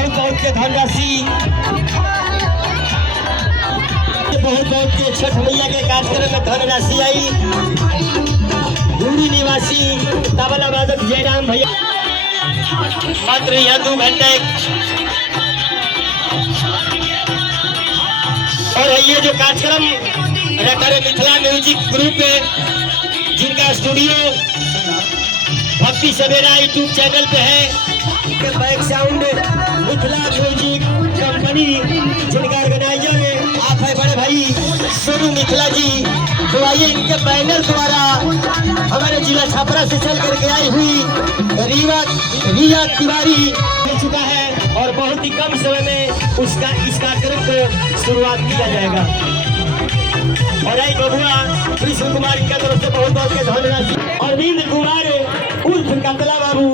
बहुत बहुत के धनराशि, बहुत बहुत के छठ मैया के कार्यक्रम में धनराशि आई। धूरी निवासी तबला वादक जयराम भैया मात्र यह 2 घंटे। और ये जो कार्यक्रम रखा मिथिला म्यूजिक ग्रुप जिनका स्टूडियो भक्ति सवेरा यूट्यूब चैनल पे है, back sound Mithila music company जिनका ऑर्गेनाइजर आप है बड़े भाई सोनू मिथिला जी। तो आइए इनके बैनर द्वारा हमारे जिला छपरा से चल करके आई हुई रिया तिवारी मिल चुका है और बहुत ही कम समय में इस कार्यक्रम को शुरुआत किया जाएगा। और आई बबुआ कृष्ण कुमार की तरफ से बहुत बहुत के धन्यवाद। अरविंद कुमार उर्फ कतला बाबू,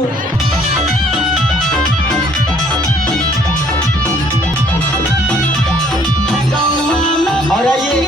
और आइए